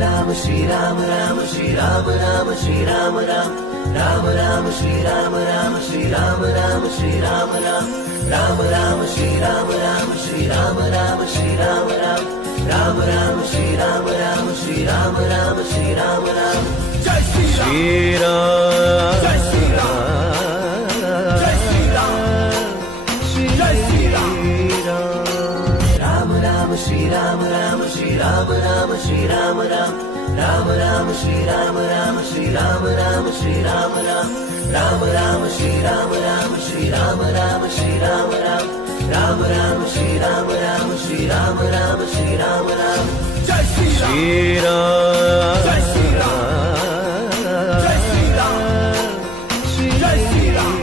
Ram Shri Ram Ram Shri Ram Ram Shri Ram Ram Ram Ram Shri Ram Ram Shri Ram Ram Shri Ram Ram Ram Ram Shri Ram Ram Shri Ram Ram Shri Ram Ram Ram Ram Shri Ram Ram Shri Ram Ram Shri Ram Ram Jai Shri Ram Jai Shri Ram Jai Shri Ram Jai Shri Ram Ram Ram Shri Ram Ram Shri Ram Ram Shri Ram Ram Ram Ram Shri Ram Ram Shri Ram Ram Shri Ram Ram Ram Ram Shri Ram Ram Shri Ram Ram Shri Ram Ram Ram Ram Shri Ram Ram Shri Ram Ram Shri Ram Ram Jai Shri Ram Jai Shri Ram Jai Shri Ram Jai Shri Ram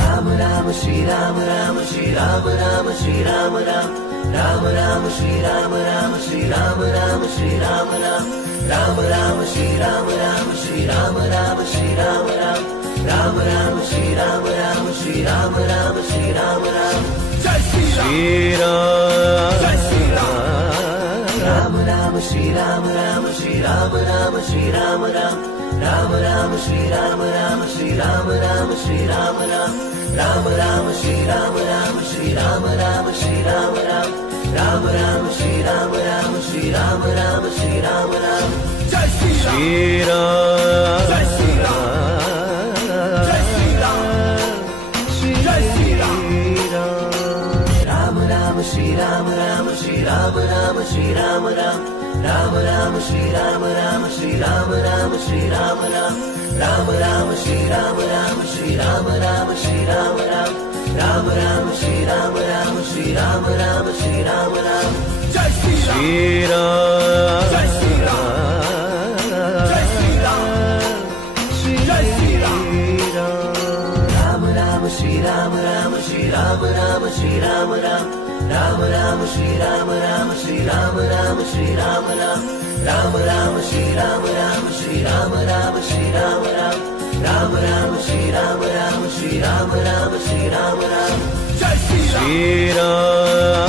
Ram Ram Shri Ram Ram Shri Ram Ram Shri Ram Ram Ram Ram Shri Ram Ram Shri Ram Ram Shri Ram Ram Ram Ram Shri Ram Ram Shri Ram Ram Shri Ram Ram Ram Ram Shri Ram Ram Shri Ram Ram Shri Ram Ram Jai Shri Ram Jai Shri Ram Ram Ram Shri Ram Ram Shri Ram Ram Shri Ram Ram Ram Ram Shri Ram Ram Shri Ram Ram Shri Ram Ram Ram Ram Shri Ram Ram Shri Ram Ram Shri Ram Ram Ram Ram Shri Ram Ram Shri Ram Ram Shri Ram Ram Jai Shri Ram Jai Shri Ram Jai Shri Ram Jai Shri Ram Ram Ram Shri Ram Ram Shri Ram Ram Shri Ram Ram Ram Ram Shri Ram Ram Shri Ram Ram Shri Ram Ram Ram Ram Shri Ram Ram Shri Ram Ram Shri Ram Ram Ram Ram Shri Ram Ram Shri Ram Ram Shri Ram Ram Jai Shri Ram Jai Shri Ram Jai Shri Ram Jai Shri Ram Ram Ram Shri Ram Ram Shri Ram Ram Shri Ram Ram Ram Ram Shri Ram Ram Shri Ram Ram Shri Ram Ram Ram Ram Shri Ram Ram Shri Ram Ram Shri Ram Ram Ram Ram Shri Ram Ram Shri Ram Ram Shri Ram Ram Jai Shri Ram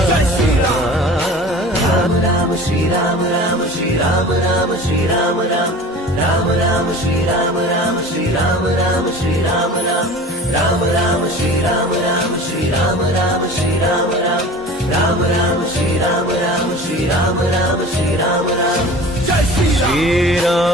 Jai Shri Ram Ram Ram Shri Ram Ram Shri Ram Ram Shri Ram Ram Ram Ram Shri Ram Ram Shri Ram Ram Shri Ram Ram Ram Ram Shri Ram Ram Shri Ram Ram Shri Ram Ram Ram Ram Shri Ram Ram Shri Ram Ram Shri Ram Ram Jai Shri Ram